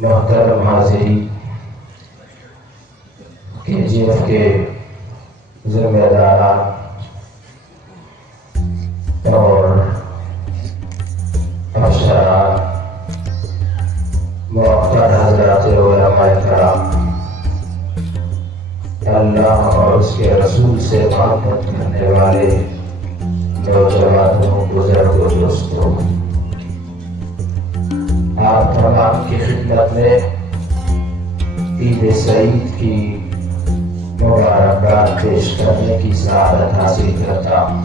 محترم حاضرین، KGF کے ذمہ داران اور افسران، محترم حضرات علماء کرام، اللہ اور اس کے رسول سے محبت کرنے والے نوجوانوں، بزرگوں، دوستوں، آپ تمام کی خدمت میں عید سعید کی مبارکباد پیش کرنے کی سعادت حاصل کرتا ہوں۔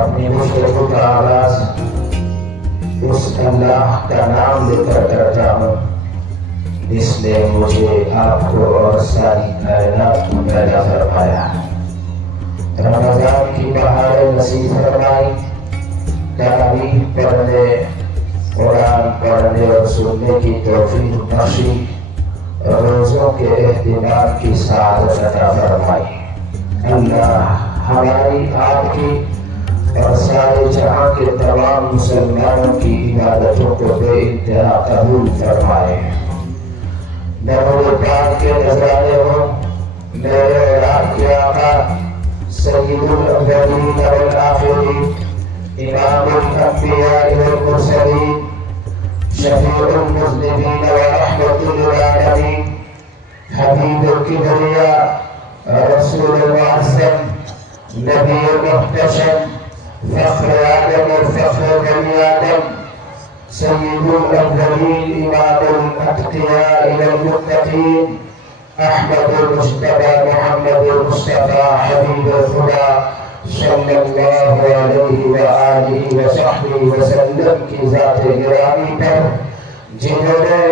اپنی گفتگو کا آغاز اس اللہ کا نام لے کر کرتا ہوں جس نے مجھے، آپ کو اور ساری کائنات کو پیدا فرمایا، رمضان کی بہار نصیب فرمائی، تراویح پڑھنے، قرآن پڑھنے اور سننے کی توفیق بخشی، روزوں کے اہتمام کی سعادت عطا فرمائی۔ اللہ ہماری، آپ کی اور سارے جہاں کے تمام مسلمانوں کی عبادتوں کو بے انتہا قبول فرمائے۔ درود پاک کے نذرانے ہوں میرے اور آپ کے آقا سید الاولین والآخرین، امام الانبیاء والمرسلین، شفیع المذنبین ورحمۃ للعالمین، حبیب الکبریاء، رسول المعظم، نبی محتشم، فخر آدم وفخر بنی آدم، سید الاولین، امام الاتقیاء المتقین، احمد المجتبی محمد المصطفیٰ حبیب خدا صلی اللہ علیہ وآلہ وصحبہ وسلم کی ذات گرامی پر، جنہوں نے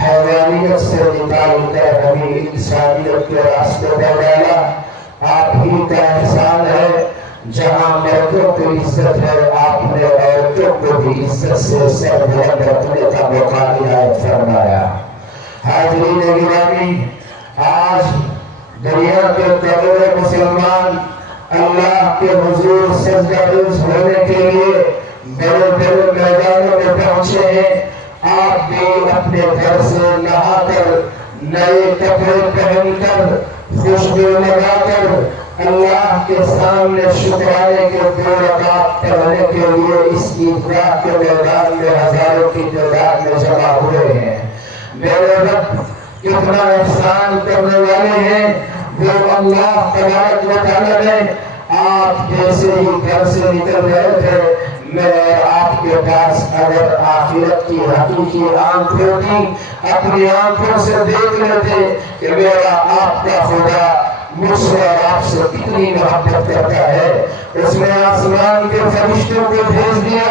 حیوانیت سے نکال کر ہمیں انسانیت کے راستے پر ڈالا۔ آپ ہی کا احسان ہے، جہاں مردوں کو عزت ہے آپ نے عورتوں کو بھی عزت سے سربلند رکھنے کا موقع عنایت فرمایا۔ حاضرین گرامی، آج دنیا کے کروڑوں مسلمان اللہ کے حضور سجدہ ریز ہونے کے لیے بڑے بڑے میدانوں میں پہنچے ہیں۔ آپ بھی اپنے گھر سے نہا کر، نئے کپڑے پہن کر، خوشبو لگا کر اللہ کے سامنے شکرانے کے 2 رکعت پڑھنے کے لیے اس عیدگاہ کے میدان میں ہزاروں کی تعداد میں جمع ہوئے ہیں۔ میرے رب کتنا احسان کرنے والے ہیں، جو اللہ تبارک و تعالیٰ نے آپ جیسے ہی گھر سے نکل رہے تھے، میں آپ کے پاس اگر آخرت کی حقیقی آنکھ ہوتی، اپنی آنکھوں سے دیکھ لیتے کہ میرا آپ کا خدا مجھ سے اور آپ سے کتنی محبت کرتا ہے، اس نے آسمان کے فرشتوں کو بھیج دیا،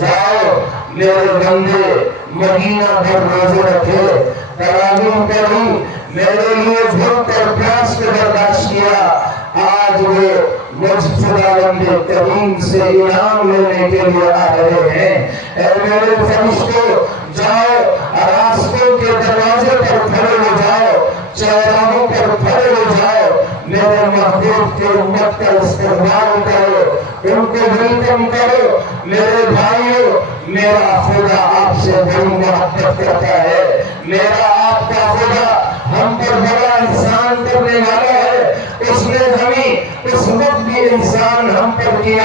جاؤ میرے بندے مہینہ بھر روزے رکھے، تراویح پڑھی، میرے لیے بھوک اور پیاس کو برداشت کیا، آج وہ مجھ خداوند کریم سے انعام لینے کے لیے آ رہے ہیں۔ اے میرے فرشتوں، جاؤ راستوں کے دروازے پر کھڑے ہو جاؤ، چوراہوں پر کھڑے ہو جاؤ، میرے محبوب کے امت کا استقبال کرو، ان کو ویلکم کرو۔ میرے بھائیوں، میرا خدا آپ سے بڑی محبت کرتا ہے، میرا آپ کا خدا ہم پر بڑا احسان کرنے والا ہے۔ اس نے ہمیں اس وقت بھی احسان ہم پر کیا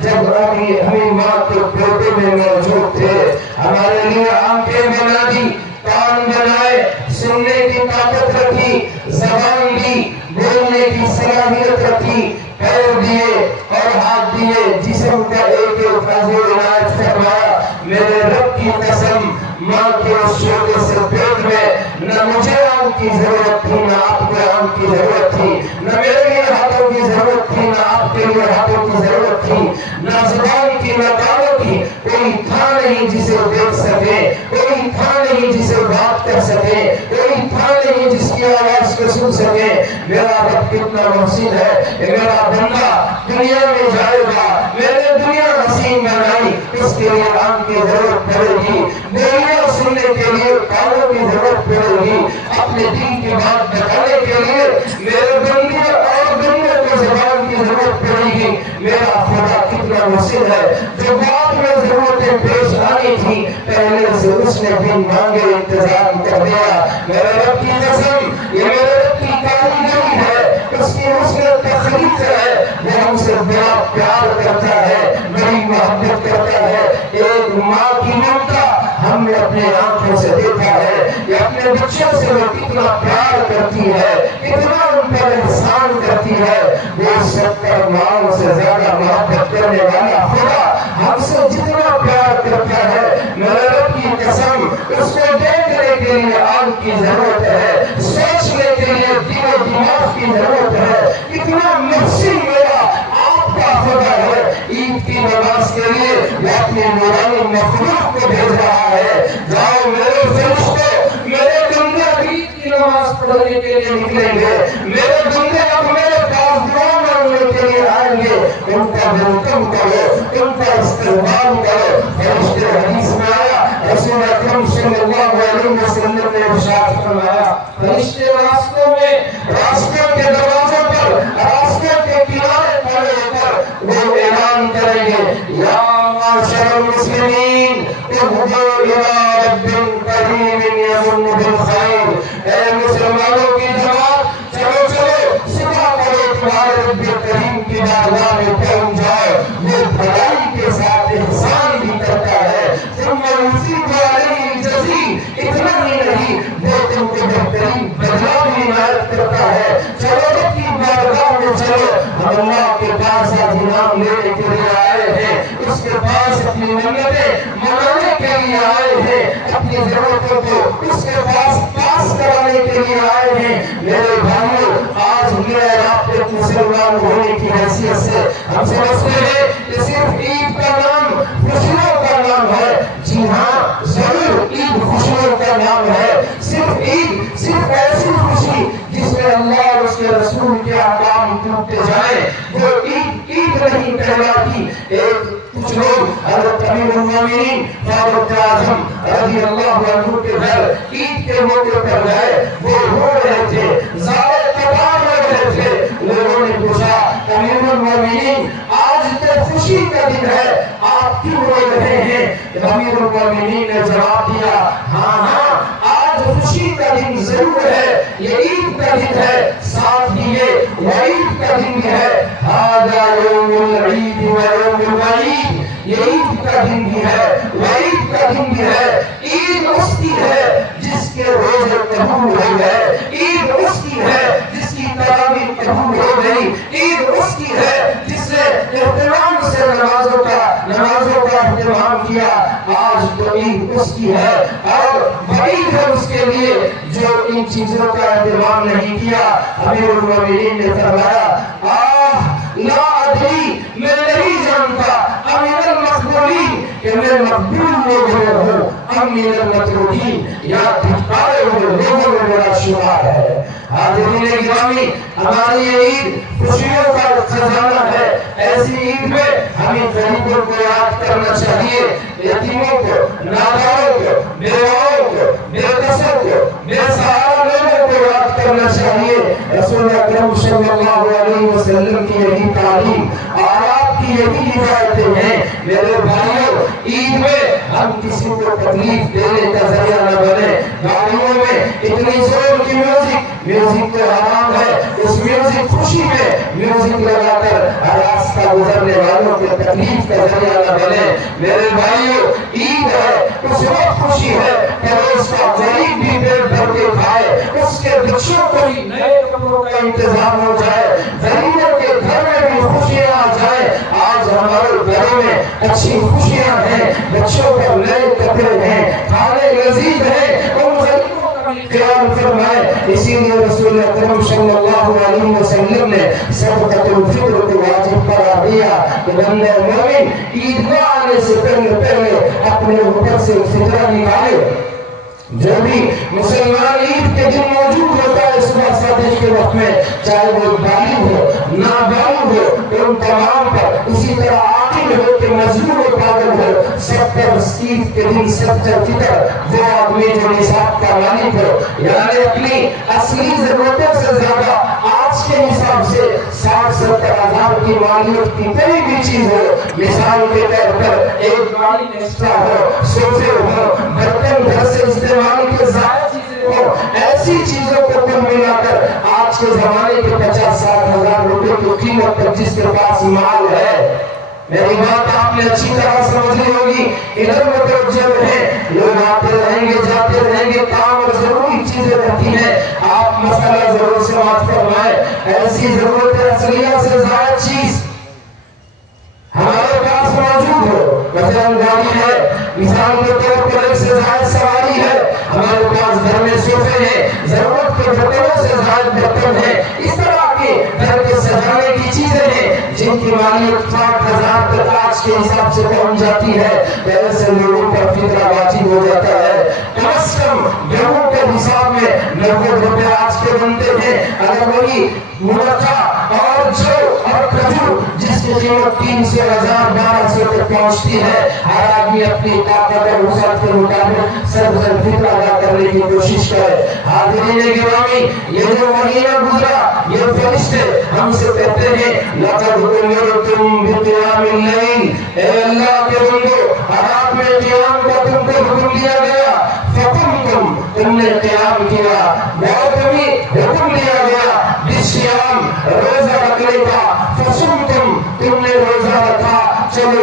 جب ہمیں ماں کے پیٹ میں موجود تھے، ہمارے لیے آنکھیں بنا دی، کان بنائے، سننے کی طاقت رکھی، زبان دی، بولنے کی صلاحیت رکھی، پیر دیے اور ہاتھ دیے، جسم کا ایک ایک عضو عنایت فرمایا۔ میرے رب کی قسم، ماں کے اس چھوٹے سے پیٹ میں نہ مجھے آنکھ کی ضرورت تھی، نہ آپ کو آنکھ کی ضرورت تھی، نہ میرے لیے ہاتھوں کی ضرورت تھی، نہ آپ کے لیے ہاتھوں کی ضرورت تھی، نہ زبان کی، نہ کانوں کی، کوئی تھا نہیں جسے دیکھ سکے، کوئی تھا نہیں جسے بات کر سکے، کوئی تھا نہیں جس کی آواز کو سن سکے۔ میرا رب کتنا محسن ہے، میرا بندہ دنیا میں جائے گا، میرے دنیا حسین بنائی، اس کے لیے آنکھ کی ضرورت پڑے گی، بولنے سننے کے لیے کانوں کی ضرورت پڑے گی، اپنے دین کی بات بتانے کے لیے میرے بندے اور بندے کو زبان کی ضرورت پڑے گی۔ میرا خدا کتنا محسن ہے، جو بات میں ضرورتیں پیش آنی تھی پہلے سے اس نے بن مانگے انتظام کر دیا۔ میرے رب کی قسم، یہ میرے رب کی کاریگری ہے، اس کی حسن تخلیق ہے، وہ ہم سے بڑا پیار کرتا ہے، بڑی محبت کرتا ہے۔ ایک ماں کی ممتا ہم نے اپنے آنکھوں سے دیکھا ہے کہ اپنے بچوں سے وہ کتنا پیار کرتی ہے، کتنا ان پر احسان کرتی ہے۔ وہ 70 ماؤں سے زیادہ محبت کرنے والا خدا ہم سے جتنا پیار کرتا ہے، میرے رب کی قسم، اس کو دیکھنے کے لیے آنکھ کی ضرورت ہے، سوچنے کے لیے دل و دماغ کی ضرورت ہے۔ کتنا محسن میرا آپ کا خدا ہے، عید کی نماز کے لیے وہ اپنی نورانی مخلوق کو بھیج رہا ہے، جاؤ میرے فرشتوں، میرے بندے عید کی نماز پڑھنے کے لیے نکلیں گے، میرے بندے اب میرے پاس دعا مانگنے کے لیے آئیں گے، ان کا ویلکم کرو، ان کا استقبال کرو۔ فرشتے حدیث میں آیا، رسول اکرم صلی اللہ علیہ وسلم نے ارشاد فرمایا، فرشتے راستوں میں، راستوں کے دروازوں پر، راستوں کے کنارے کھڑے ہو کر وہ اعلان کریں گے، یا معاشر المسلمین اهدوا الى رب کریم یمن بالخیر۔ اے مسلمانوں کی جماعت، چلو چلو صدا کرو تمہارے رب کریم کی بارگاہ میں پہنچ جاؤ، وہ بھلائی کے ساتھ احسان بھی کرتا ہے، ثم یزید علیہ الجزیل، اتنا ہی نہیں وہ تم کو بہترین بدلہ بھی عنایت کرتا ہے۔ چلو رب کی بارگاہ میں چلو، ہم اللہ کے پاس انعام لینے کے لیے آئے ہیں، اس کے پاس اپنی منتیں منانے کے لیے آئے ہیں، اپنی ضرورتوں کو اس کے پاس کرانے کے لیے آئے ہیں۔ میرے بھائیوں، آج میرے آپ ایک مسلمان ہونے کی حیثیت سے ہم سمجھتے ہیں کہ صرف عید کا نام خوشیوں کا نام ہے۔ جی ہاں، ضرور عید خوشیوں کا نام ہے، صرف عید صرف ایسی خوشی جس میں اللہ اور اس کے رسول کے احکام ٹوٹتے جائیں، وہ عید نہیں کہلاتی۔ کچھ لوگ حضرت امیر المومنین فاروق اعظم رضی اللہ عنہ کے گھر عید کے موقع پر گئے، وہ رو رہے تھے، زارے قطار لگ رہے تھے۔ لوگوں نے پوچھا، امیر المومنین آج تو خوشی کا دن ہے، آپ کیوں رو رہے ہیں؟ امیر المومنین نے جواب دیا، ہاں آج خوشی کا دن ضرور ہے، یہ عید کا دن ہے، ساتھ ہی یہ وعید کا دن بھی ہے۔ ھذا یوم العید و یوم الوعید، یہ عید کا دن بھی ہے، وعید کا دن بھی ہے۔ عید اس کی ہے جس کے روزے قبول ہو گئے، عید اس کی ہے جس کی تراویح قبول ہو گئی، عید اس کی ہے جس نے احترام سے نمازوں کا اہتمام کیا۔ آج تو عید اس کی ہے، اور وعید ہے اس کے لیے جو ان چیزوں کا اہتمام نہیں کیا۔ امیر المومنین نے فرمایا، لا ادری، میں نہیں جانتا، امیر المقبولین، کہ میں مقبول لوگوں ہوں، امیر المطلوبین، یا دھکارے ہوئے لوگوں میں میرا شمار ہے۔ حاضرین گرامی، ہماری یہ عید خوشیوں کا خزانہ ہے۔ ایسی عید میں ہمیں غریبوں کو یاد کرنا چاہیے، یتیموں کو، ناداروں کو، بیواؤں کو، بے کسوں کو، بے سہارا لوگوں کو یاد کرنا چاہیے۔ رسول اکرم صلی اللہ علیہ وسلم کی یہی تعلیم اور آپ کی یہی ہدایتیں ہیں۔ میرے بھائیوں، عید میں ہم کسی کو تکلیف دینے کا ذریعہ نہ بنے۔ گاڑیوں میں اتنی زور کی میوزک تو حرام ہے، اس میوزک خوشی میں میوزک لگا کر راستہ گزرنے والوں کے تکلیف کا ذریعہ نہ بنے۔ میرے بھائیوں، عید ہے، اس وقت خوشی ہے کہ اس کا غریب بھی پیٹ بھر کے کھائے، اس کے بچوں کو بھی نئے کپڑوں کا انتظام ہو جائے، غریبوں کے گھر میں بھی خوشیاں آ جائیں۔ آج ہمارے گھروں میں اچھی خوشیاں ہیں، بچوں کو نئے کپڑے ہیں، کھانے لذیذ ہیں، ان غریبوں کا بھی خیال فرمائے۔ اسی لیے رسول اکرم صلی اللہ علیہ وسلم نے صدقۃ الفطر کو واجب قرار دیا کہ بندہ مومن عیدگاہ آنے سے پہلے اپنے اوپر سے فطرہ نکالے۔ جو بھی مسلمان عید کے دن موجود ہوتا ہے صبح صادق کے وقت میں، چاہے وہ بالغ ہو نابالغ ہو، ان تمام پر اسی طرح عاقل ہو کہ مظلوم و پاگل ہو، سب پر عید کے دن صدقہ فطر وہ آدمی جو نصاب کا مالک ہو، یعنی اپنی اصلی ضرورتوں سے زیادہ آج آج کے حساب سے 60-70 ہزار کی مالیت کی کوئی بھی چیز ہو، مثال کے طور پر ایک گاڑی ایکسٹرا ہو، صوفے ہو، برتن گھر سے استعمال کے زائد چیزیں ہو، ایسی چیزوں کو کل ملا کر آج کے زمانے کے 50-60 ہزار روپے کی قیمت پر جس کے پاس مال ہے، میری بات آپ نے اچھی طرح سمجھنی ہوگی، ادھر متوجہ رہیں، لوگ آتے رہیں گے جاتے رہیں گے، کام اور ضروری چیزیں رہتی ہیں، آپ مسئلہ ضرور سماعت فرمائیں، ایسی ضرورت اصلیہ سے زائد چیز ہمارے پاس موجود ہو، مثلا گاڑی ہے، مثال کے طور پر ایک سے زائد سواری ہے، ہمارے پاس گھر میں صوفے ہیں، ضرورت کے برتنوں سے زائد برتن ہیں، اس طرح کے گھر کے سجانے کی چیزیں ہیں جن کی مالیت 60,000 تک آج کے حساب سے پہنچ جاتی ہے، ایسے لوگوں پر فطرہ واجب ہو جاتا ہے، کم از کم گھروں کے حساب میں 90 روپے آج کے بنتے ہیں، اگر وہی مرغا اور جو اور کھجور جس کی قیمت 300,000-1,200 تک پہنچتی ہے، ہر آدمی اپنی طاقت اور وسعت کے مطابق سب فطرہ ادا کرنے کی کوشش کرے۔ حاضرین گرامی، یہ جو مہینہ گزرا، یہ فرشتے ہم سے کہتے ہیں لَقَدْ أُمِرْتُمْ بِقِيَامِ اللَّيْلِ، اے اللہ کے بندو، رات میں قیام کا تم کو حکم دیا گیا، فَقُمْتُمْ، تم نے قیام کیا، وَأَقِمِ، حکم دیا گیا، بِالصِّيَامِ، روزہ رکھنے کا، فَصُمْتُمْ، تم نے روزہ رکھا، چلو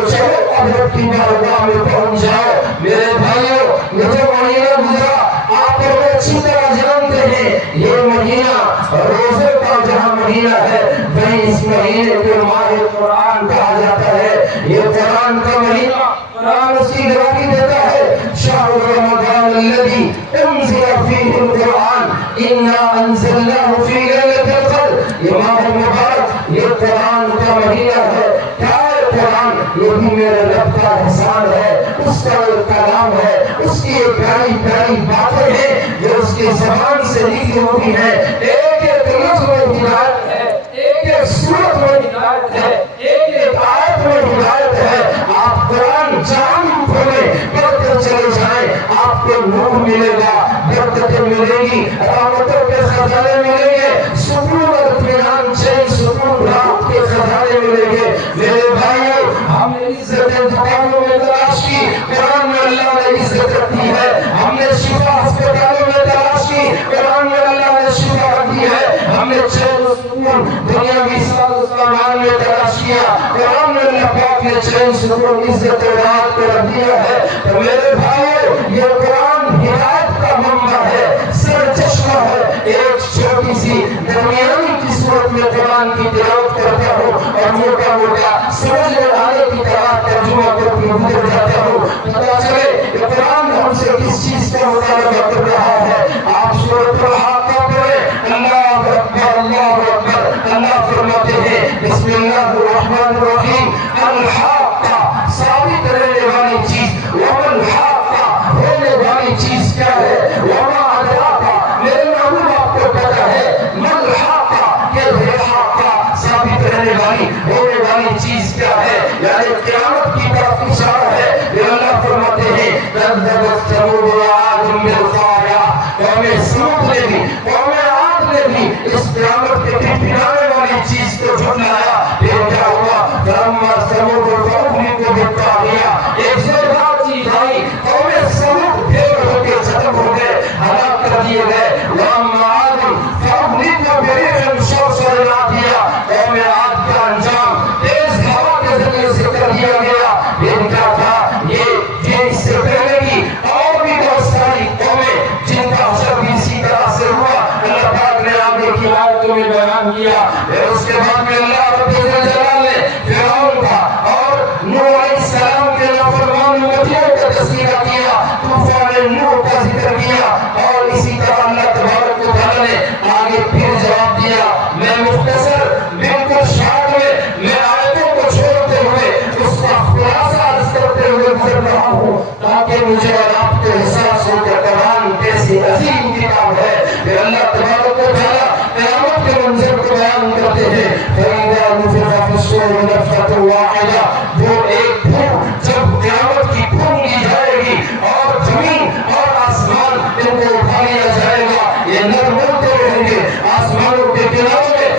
اب رب کی بارگاہ میں پہنچ جاؤ۔ میرے بھائیوں، یہ جو مہینہ گزرا آپ کو اچھی طرح جانتے ہیں، یہ مہینہ روزے کا جہاں مہینہ ہے وہیں اس مہینے کو ماہ قرآن کہا جاتا ہے، یہ قرآن کا مہینہ، قرآن اس کی گواہی دیتا ہے، شہر رمضان الذی انزل فیہ القرآن انا انزلناہ فی لیلۃ القدر، یہ ماہ مبارک، یہ قرآن کا مہینہ ہے، کیا ہے قرآن؟ یہ بھی میرے رب کا احسان ہے، اس کا ایک کلام ہے، اس کی ایک پیاری پیاری باتیں ہیں جو اس کی زبان سے نکلی ہوئی ہیں، ایک ایک لفظ میں ہدایت ہے، ایک ایک سورت میں ہدایت ہے، ایک ایک آیت میں ہدایت ہے۔ آپ قرآن جہاں پڑھیں پڑھتے چلے جائیں، آپ کو نور ملے گا، برکتیں ملے گی، رحمتوں کے خزانے ملیں گے، سکون اور اطمینان، چین سکون رات کے خزانے ملیں گے۔ میرے بھائیوں، ہم نے عزتیں دکانوں میں تلاش کی، قرآن میں اللہ نے عزت رکھی ہے، ہم نے شفا ہسپتالوں میں تلاش کی، قرآن میں اللہ نے شفا رکھی ہے، ہم نے چین و سکون دنیاوی ساز و سامان میں تلاش کیا، قرآن میں اللہ پاک نے چین سکون عزت و رات کو رکھ دیا ہے۔ تو میرے بھائیوں، یہ قرآن ہدایت کا منبع ہے، سر چشمہ ہے، ایک چھوٹی سی درمیانی کی صورت میں قرآن کی تلاوت کرتا ہوں اور موٹا موٹا سمجھ میں آنے کی طرح ترجمہ کر کے گزر جاتا ہوں، پتا چلے کہ قرآن ہم سے کس چیز کا مطالبہ کر رہا ہے۔ آپ سورۃ الحاقہ پڑھیں، اللہ اکبر اللہ اکبر، اللہ فرماتے ہیں بسم اللہ الرحمن الرحیم، الحاقہ ثابت رہنے والی چیز، وما الحاقہ ہونے والی چیز کیا ہے، وما ادراک، میرے محبوب آپ کو پتا ہے، ما الحاقہ کہ الحاقہ ثابت رہنے والی ہونے والی چیز کیا ہے، یعنی قیامت کی طرف اشارہ ہے۔ اللہ فرماتے ہیں کذبت ثمود وعاد بالقاریہ، قوم سمود نے بھی، قوم عاد نے بھی اس قیامت کے ٹھٹھلانے والی چیز کو جھٹلایا، پھر کیا ہوا، فلما ثمود فأهلكوا بالطاغیہ، ایک زوردار چیز آئی، قوم سمود پھر ہو کے ختم ہو گئے، ہلاک کر دیے گئے۔ واما عاد فأهلكوا بريح صرصر عاتیہ، قوم عاد کا انجام تیز ہوا کے ذریعے سے کر دیا گیا۔ ان کا تھا یہ اس سے پہلے بھی اور بھی بہت ساری قومیں جن کا حشر بھی اسی طرح سے ہوا، اللہ پاک نے آگے کی آیتوں میں بیان کیا۔ پھر اس کے بعد میں اللہ رب الجلال نے فرعون کا اور نوح علیہ السلام کے نافرمان امتیوں کا تذکرہ کیا، طوفان نوح کا ذکر کیا، اور اسی طرح اللہ تبارک و تعالی نے آگے پھر جواب دیا۔ میں مختصر بالکل شارٹ میں آیتوں کو چھوڑتے ہوئے اس کا خلاصہ عرض کرتے ہوئے گزر رہا ہوں تاکہ مجھے اور آپ کو احساس ہو کہ قرآن کیسی عظیم کتاب ہے۔ پھر اللہ تبارک و تعالی قیامت کے منظر کو بیان کرتے ہیں، فَإِذَا نُفِخَ فِي الصُّورِ نَفْخَةٌ وَاحِدَةٌ، وہ ایک پھونک جب قیامت کی پھونکی جائے گی اور زمین اور آسمان ان کو اٹھا لیا جائے گا، یہ نرمتے رہیں گے، آسمانوں کے کناروں میں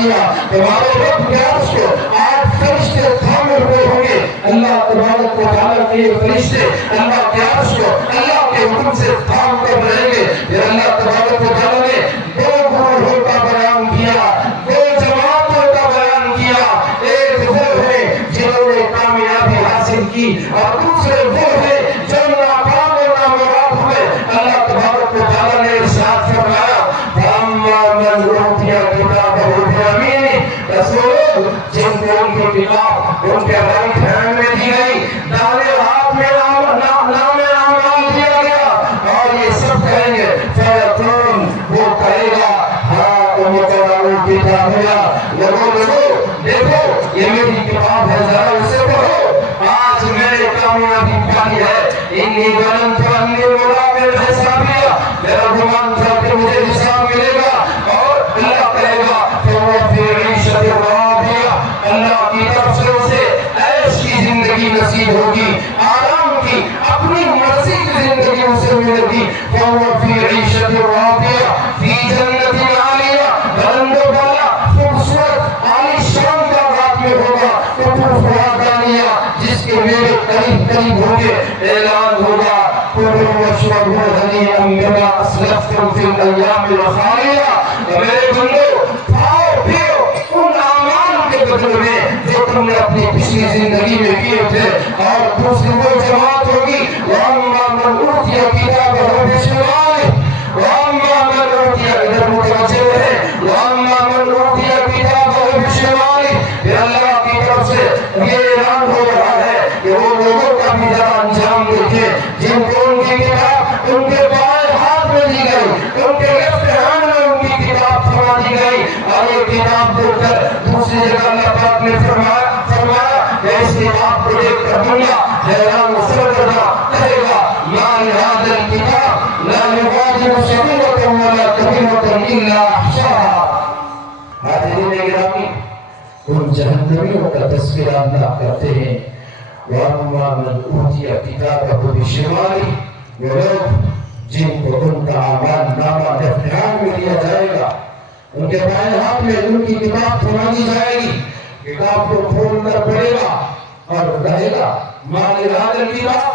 دانیہ تمہارے رب کے عرش کو 8 فرشتے تھامے ہوئے ہوں گے. اللہ تبارک و تعالیٰ کے یہ فرشتے اللہ کے عرش کو اللہ کے حکم سے تھام کر رہیں گے. پھر اللہ تبارک و تعالیٰ نے 2 گروہوں کا بیان کیا, 2 جماعتوں کا بیان کیا. ایک وہ ہے جنہوں نے کامیابی حاصل کی اور دوسرے وہ ہے جو ناکام و نامراد ہوئے. اللہ تبارک و تعالیٰ نے ارشاد فرمایا فَأَمَّا مَنْ أُوتِيَ كِتَابَهُ بِيَمِينِهِ رسول جن کو ان کی کتاب ان کے رائٹ ہینڈ میں دی گئی, دائیں ہاتھ میں نام اعمال دیا گیا, اور یہ سب کہیں گے فَيَقُولُ وہ کہے گا ہاں اقرؤوا کتابیہ لوگو دیکھو یہ میری کتاب ہے, ذرا اسے پڑھو. آج میں نے کامیابی پائی ہے. انی ظننت انی ملاق حسابیہ میرا گمان تھا کہ مجھے حساب ملے گا. اور اللہ کہے گا فَهُوَ فِي عِيشَةٍ رَاضِيَةٍ اللہ کی طرف سے اسے عیش کی زندگی نصیب ہوگی, آرام کی اپنی مرضی کی زندگی اسے ملے گی. فَهُوَ فِي عِيشَةٍ رَاضِيَةٍ فِي جَنَّةٍ عَالِيَةٍ بلند و بالا خوبصورت عالیشان باغات میں ہوگا. قطوفہا دانیہ جس کے میوے قریب قریب ہوں گے. اعلان ہوگا کلوا واشربوا ہنیئا بما اسلفتم فی الایام الخالیہ. میرے بندو کھاؤ پیو ان اعمال کے بدلے میں جو تم نے اپنی پچھلی زندگی میں کیے تھے. اور دوسری وہ جماعت ہوگی وَأَمَّا مَنْ أُوتِيَ كِتَابَهُ بِشِمَالِهِ وَأَمَّا مَنْ أُوتِيَ ادھر متوجہ ہے وَأَمَّا مَنْ أُوتِيَ كِتَابَهُ بِشِمَالِهِ. پھر اللہ کی طرف سے یہ اعلان ہو رہا ہے کہ وہ لوگوں کا بھی ذرا انجام دیکھیں جن کو ان کی کتاب ان کے بائیں ہاتھ میں دی گئی, ان کے لیفٹ ہینڈ میں ان کی کتاب تھما دی گئی. اور یہ کتاب دیکھ کر دوسری جگہ اللہ پاک نے فرمایا کہ اس کتاب کو دیکھ کر دنیا حیران و سرگردہ کہے گا ما لهذا الكتاب لا يغادر صغيرة ولا كبيرة إلا أحصاها. حاضرین گرامی, ان جہنمیوں کا تذکرہ اللہ کرتے ہیں وَأَمَّا مَنْ أُوتِيَ كِتَابَهُ بِشِمَالِهِ وہ لوگ جن کو ان کا اعمال نامہ لیفٹ ہینڈ میں دیا جائے گا, ان کے بائیں ہاتھ میں ان کی کتاب تھما دی جائے گی. کتاب کو کھولنا پڑے گا اور کہے گا ما لهذا الكتاب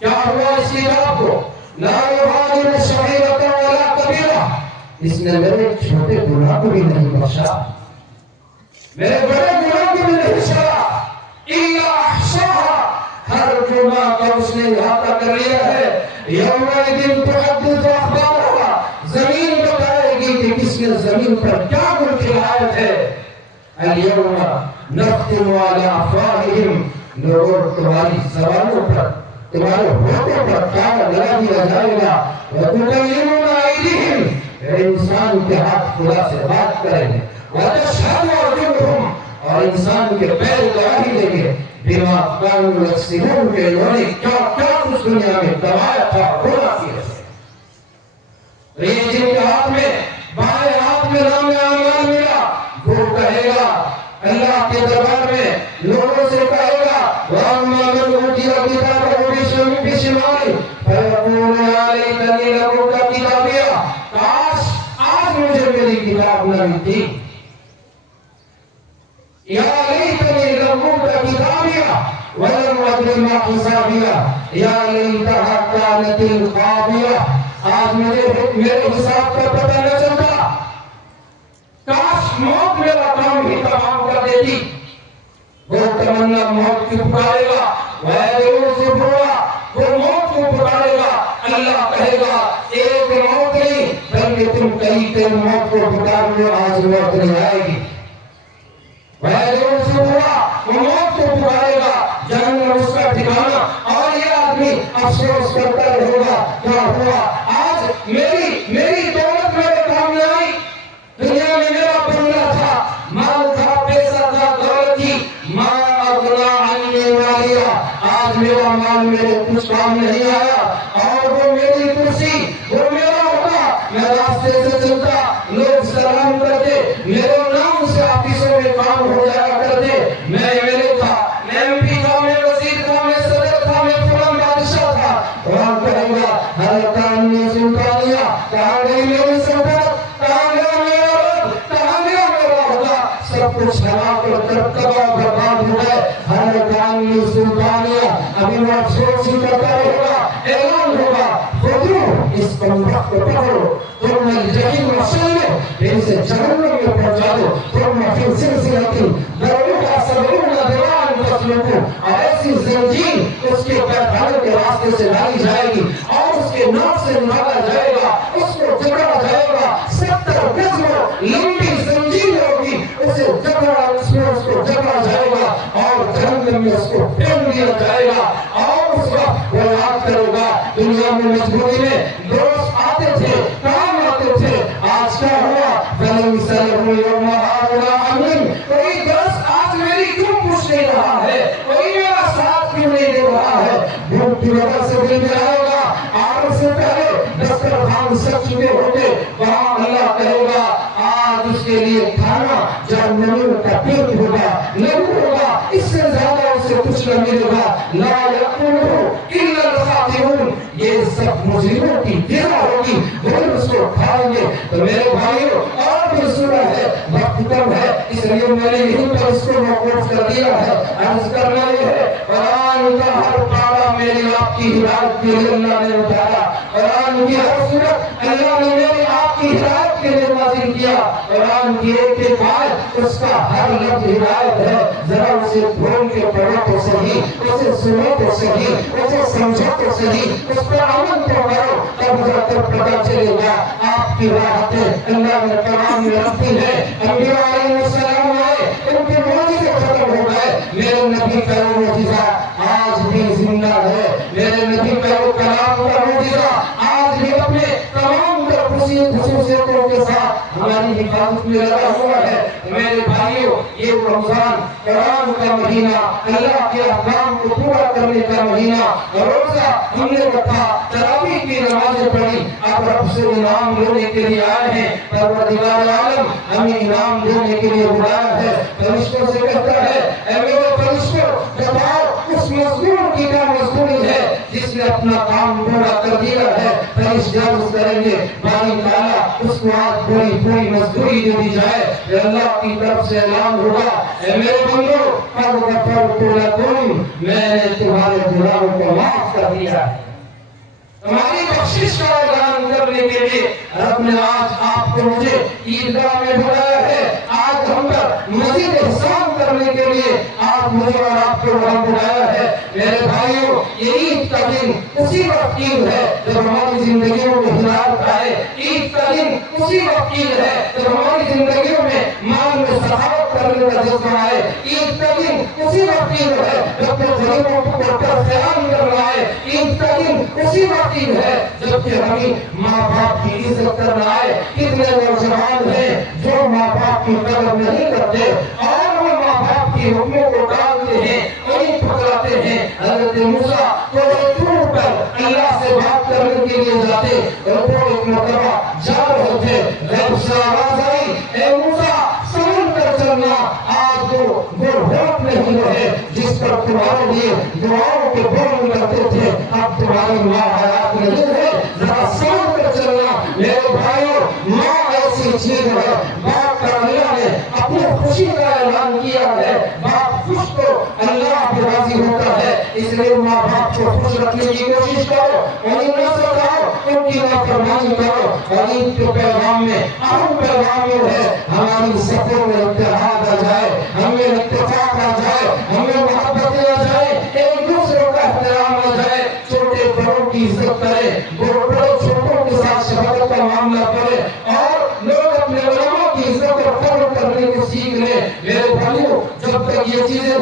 کیا ہوا اس کتاب کو لا يغادر صغيرة ولا كبيرة اس نے میرے چھوٹے گناہ کو بھی نہیں بخشا, میرے بڑے گناہ کو بھی نہیں چھوڑا. إِلَّا أَحْصَاهَا ہر گناہ کا اس نے احاطہ کر لیا ہے. يَوْمَئِذٍ تُحَدِّثُ أَخْبَارَهَا زمین بتائے گی کہ کس نے زمین پر کیا ملک رعایت ہے. الْيَوْمَ نَخْتِمُ عَلَىٰ أَفْوَاهِهِمْ لوگوں تمہاری زبانوں پر تمہارے ہونٹوں پر تالا لگا دیا جائے گا. وَتُكَلِّمُنَا أَيْدِيهِمْ انسان کے ہاتھ خدا سے بات کریں گے. وَتَشْهَدُ أَرْجُلُهُمْ اور انسان کے پیر گواہی دیں گے بما كانوا يكسبون کہ انہوں نے کیا کیا اس دنیا میں کمایا تھا گناہ کیا تھا. یہ جن کے ہاتھ میں بائیں ہاتھ میں نام اعمال ملا وہ کہے گا اللہ کے دربار میں لوگوں سے کہے گا وَأَمَّا مَنْ أُوتِيَ كِتَابَهُ بِشِمَالِهِ فَيَقُولُ يَا لَيْتَنِي لَمْ أُوتَ كِتَابِيَهْ کاش آج مجھے میری کتاب نہ ملتی. یا لیتنی لم اوت کتابیہ ولم ادر ما حسابیہ یا لیتہا کانت القاضیہ آج میرے حساب کا پتہ نہ چلتا. کاش موت میرا کام ہی تمام کر دیتی. وہ تمنا موت کی پکارے گا وہ موت کو پکارے گا. اللہ کہے گا ایک موت نہیں بلکہ تم کئی موت کو پکار لو, آج موت نہیں آئے گی. وہ موت کو پکارے گا, جہنم اس کا ٹھکانہ. اور یہ آدمی افسوس کرتا رہے گا کیا ہوا آج میری دولت میرے کام میں آئی. دنیا میں میرا بنگلہ تھا, مال تھا, پیسہ تھا, دولت تھی, ما اغنا عنی مالیہ آج میرا مال میرے کچھ کام نہیں آیا. اور وہ میری کرسی وہ میرا ہوتا, میں راستے سے چلتا لوگ سلام کرتے, میرے نام سے آفیسوں میں کام ہو جایا کرتے. میں میرے تھا, میں ایم پی تھا, میں وزیر تھا, میں صدر تھا, میں فلاں بادشاہ تھا. قرآن کہے گا حلقانی سلطانیہ کہاں گئی میری سلطنت, کہاں گیا میرا رب, کہاں گیا میرا خدا. سب کچھ ہلا کر تباہ برباد ہو گئے. ہر کام سلطانیہ ابھی وہ افسوس ہی کرتا رہے گا. اعلان ہوگا خودرو اس کمبخت کو پکڑو تم الجحیم وصلو پھر اسے جہنم میں پہنچا دو. تم فی سلسلۃ ذرعها 70 ذراعا فاسلکوہ اور ایسی زنجیر اس کے پیروں کے راستے سے ڈالی جائے گی اور اس کے ناک سے نکالا جائے گا. اس کو جکڑا جائے گا 70 گز لمبی زنجیر ہوگی. اسے جکڑا اس میں اس کو جکڑا جائے گا اور جہنم میں اس کو پھینک دیا جائے گا. اور اس وقت وہ یاد کرے گا دنیا میں مجبوری میں دوست آتے تھے کام آتے تھے. آج کیا ہوا فلم سلم یوم هذا امن کوئی دوست آج میری کیوں پوچھ نہیں رہا ہے, کوئی میرا ساتھ کیوں نہیں دے رہا ہے. بھوک کی وجہ سے دل میں آئے گا. آنے سے پہلے دسترخوان سج چکے ہوتے وہاں اللہ کہے گا آج اس کے لیے کھانا جہنم کا پیٹ ہوگا لہو ہوگا. اس سے زیادہ اسے کچھ نہ ملے گا. لا یأکلہ الا الخاطئون یہ سب مجرموں کی غذا ہوگی وہ اس کو کھائیں گے. تو میرے بھائیوں اور بھی سورہ ہے وقت کم ہے اس لیے میں نے یہیں پر اس کو موقوف کر دیا ہے. عرض کرنا یہ ہے قرآن کا ہر پارہ میری آپ کی ہدایت کے لیے اللہ نے اٹھایا. قرآن کی ہر سورت اللہ نے میری آپ کی ہدایت کے لیے نازل کیا. قرآن کی ایک ایک آیت اس کا ہر لفظ ہدایت ہے. ذرا اسے کھول کے پڑھو تو صحیح, اسے سنو تو صحیح, اسے سمجھو تو صحیح, اس پر عمل تو کرو تب جا کر پتہ چلے گا آپ کی راحتیں اللہ نے کلام میں رکھی ہے. انبیاء علیہ السلام آئے ان کے معجزے ختم ہو گئے. میرے نبی کا معجزہ آج بھی زندہ ہے. میرے نبی کا کلام کا معجزہ آج بھی اپنے تمام خصوصیتوں کے ساتھ ہماری حفاظت میں لگا ہوا ہے. میرے بھائیوں یہ رمضان قرآن کا مہینہ, اللہ کے احکام کو پورا کرنے کا مہینہ. روزہ ہم نے رکھا, تراویح کی نمازیں پڑھی, اب رب سے انعام لینے کے لیے آئے ہیں. پروردگار عالم ہمیں انعام دینے کے لیے بلایا ہے. فرشتوں سے کہتا ہے اے میرے فرشتوں بتاؤ اس مظلوم کی کیا مظلومی ہے جس نے اپنا کام پورا کر دیا ہے. فرشتے عرض کریں گے باری تعالیٰ اس کو آج پوری مزدوری دے دی جائے. اللہ کی طرف سے اعلان ہوگا اے میرے بندو قد غفرت لکم میں نے تمہارے گناہوں کو معاف کر دیا ہے. تمہاری بخشش کا اعلان کرنے کے لیے رب نے آج آپ کو مجھے عیدگاہ میں بلایا ہے. آج ہم پر مزید احسان کرنے کے لیے آج مجھے اور آپ کو وہاں بلایا ہے. میرے بھائیوں یہ عید کا دن اسی وقت عید ہے جب ہماری زندگیوں میں ہدایت آئے. عید کا دن اسی وقت عید ہے جب ہماری زندگیوں میں مال میں سخاوت کرنے کا جذبہ آئے. عید کا دن اسی وقت عید ہے جب کہ غریبوں کو خیال کرنا آئے. عید کا دن اسی وقت عید ہے جب کہ ہمیں ماں باپ کی عزت کرنا آئے. کتنے نوجوان ہیں جو ماں باپ کی قدر نہیں کرتے اور وہ ماں باپ کی حکموں کو ٹالتے ہیں, انہیں ٹھکراتے ہیں. حضرت موسیٰ تو ٹوٹ کر اللہ سے بات کرنے کے لیے جاتے اور وہ ایک مرتبہ جا رہے تھے. غیب سے آواز آئی اے موسیٰ سمجھ کر چلنا, آج وہ ہوٹ نہیں رہے جس پر تمہارے لیے دعاؤں کے بول کرتے تھے, اب تمہاری ماں حیات نہیں ہے, ذرا سمجھ کر چلنا. میرے بھائیوں ماں ایسی چیز ہے, باپ کا اللہ نے اپنی خوشی کا اعلان کیا ہے. باپ خوش تو اللہ بھی راضی ہوتا ہے. اس لیے ماں باپ کو خوش رکھنے کی کوشش کرو, انہیں نہ سکھاؤ, ان کی نافرمانی کرو. اور عید کے پیغام میں اہم پیغام یہ ہے ہماری صفوں میں اتحاد آ جائے, ہمیں اتفاق آ جائے, ہمیں محبت آ جائے, ایک دوسرے کا احترام آ جائے. چھوٹے بڑوں کی عزت کرے, بڑے چھوٹوں کے ساتھ شفقت کا معاملہ کرے اور لوگ اپنے علماء کی عزت اور قدر کرنے کو سیکھ لیں. میرے بھائیوں جب تک یہ چیزیں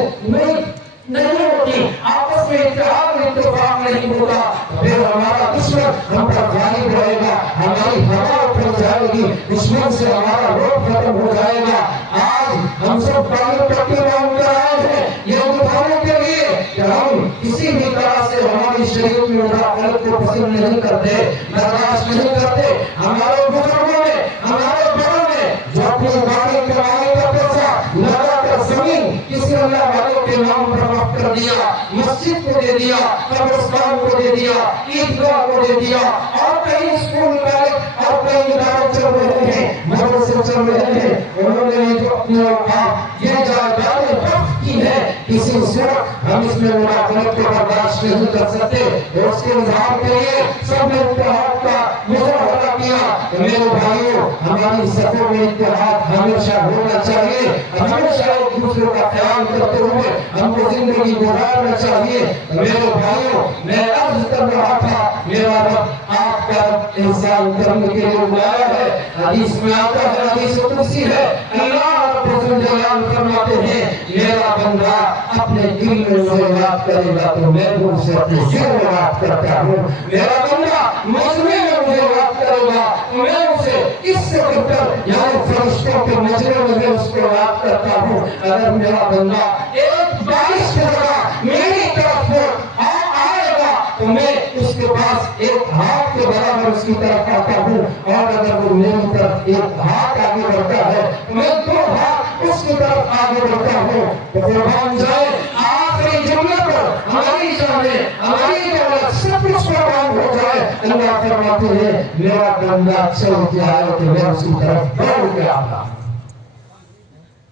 نہیں ہوتی, آپس میں اتحاد اتفاق نہیں ہوتا, پھر ہمارا دشمن ہم پر غالب رہے گا, ہماری ہوا اٹھ جائے گی, دشمن سے ہمارا روپ ختم ہو جائے گا. آج ہم سب پانی پٹی باندھ کر آئے ہیں یہ بتانے کے لیے کہ ہم کسی بھی طرح سے ہماری شریعت میں مداخلت کو پسند نہیں کرتے, برداشت نہیں کرتے. ہمارے بزرگوں نے, ہمارے بڑوں نے جو اپنی گاڑی کمانے کا پیسہ لگا کر زمین کسی اللہ والے کے نام پر وقف کر دیا, مسجد کو دے دیا, قبرستان کو دے دیا, عیدگاہ کو دے دیا, اور کئی اسکول کالج اور کئی ادارے چل رہے ہیں, مدرسے چل رہے ہیں, انہوں نے نے جو اپنی اوقات یہ جائیداد وقف کی ہے، کسی صورت ہم اس میں مداخلت کو برداشت نہیں کر سکتے۔ اس کے اظہار کے لیے سب نے اتحاد کا مظاہرہ کیا۔ میرے بھائیوں، ہماری صفوں میں اتحاد ہمیشہ ہونا چاہیے، ہمیشہ ایک دوسرے کا خیال کرتے ہوئے ہم کو زندگی گزارنا چاہیے۔ میرے بھائیوں، میں عرض کر رہا تھا، میرا رب آپ کا احسان کرنے کے لیے بلایا ہے۔ حدیث میں آتا ہے، حدیث قدسی ہے، اللہ رب الجلال فرماتے ہیں میرا بندہ اپنے دل میں مجھے یاد کرے گا تو میں ان سے اپنے دل میں یاد کرتا ہوں۔ میرا بندہ مجمع میں مجھے یاد کرے گا تو میں اسے اس سے بہتر یعنی فرشتوں کے مجمع میں اس کو یاد کرتا ہوں۔ اگر میرا بندہ ایک بارش کی طرح میری طرف آئے گا تو میں اس کے پاس ایک ہاتھ کے برابر اس کی طرف آتا ہوں، اور اگر وہ میری طرف ایک ہاتھ آگے بڑھتا ہے تو میں دو ہاتھ اس کی طرف آگے بڑھتا ہوں۔ تو قربان جائے آخری جملے پر ہماری جانیں، ہماری دولت سب کچھ قربان ہو جائے، اللہ فرماتے ہیں میرا بندہ چل کے آئے تو میں اس کی طرف دوڑ کے آتا۔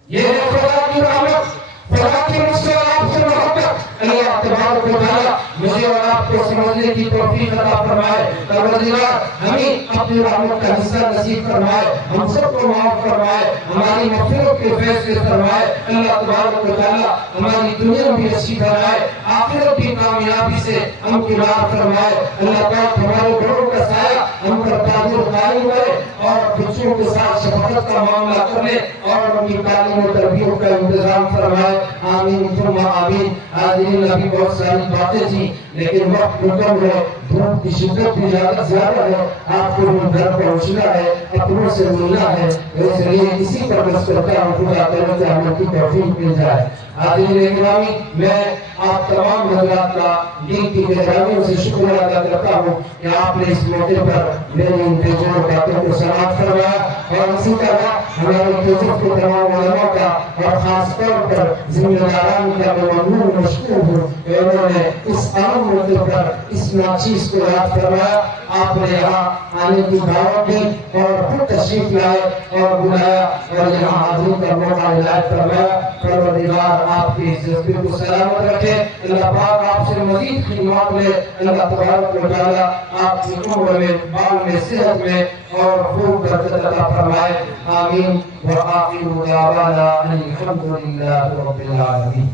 یہ ہے خدا کی رحمت، خدا کی مجھ سے اور آپ سے محبت۔ اللہ تبارک و تعالیٰ مجھے اور آپ کو سمجھنے کی توفیق عطا فرمائے۔ پروردگار ہمیں اپنی رحمت کا حصہ نصیب فرمائے، ہم سب کو معاف فرمائے، ہماری مغفرت کے فیصلے فرمائے۔ اللہ تبارک و تعالیٰ ہماری دنیا بھی اچھی فرمائے، آخرت بھی کامیابی سے ہم کنار فرمائے۔ اللہ پاک ہمارے گھروں کا سایہ ہم پر قادر قائم کرے، اور بچوں کے ساتھ شفقت کا معاملہ کرنے اور ان کی تعلیم و تربیت کا انتظام فرمائے۔ آمین ثم آمین۔ حاضرین، ابھی بہت ساری باتیں تھیں لیکن وقت کم ہے، دھوپ کی شدت بھی زیادہ ہے، آپ کو گھر پہنچنا ہے، اپنوں سے ملنا ہے، اس لیے اسی پر بس کرتا ہوں خدا تعالیٰ سے ہمیں کی توفیق مل جائے۔ حاضرین گرامی، میں آپ تمام حضرات کا دل کی گہرائیوں سے شکریہ ادا کرتا ہوں کہ آپ نے اس موقع پر میری ان تجربوں باتوں کو سماعت فرمایا، اور اسی طرح ہمارے تجربے کے تمام علماء کا اور خاص طور پر ذمہ داران کا میں ممنون مشکور ہوں کہ انہوں نے اس عام موقع پر اس ناچیز کو یاد فرمایا۔ آپ نے یہاں آنے کی دعوت دی اور خود تشریف لائے اور بلایا اور یہاں حاضری کا موقع عنایت فرمایا۔ پروردگار آپ کی جذبے کو سلامت رکھے، اللہ پاک آپ سے مزید خدمات میں اللہ تبارک و تعالیٰ آپ کی عمر میں، بال میں، صحت میں اور خوب برکت عطا فرمائے۔ آمین۔ وآخر دعوانا ان الحمد للہ رب العالمین۔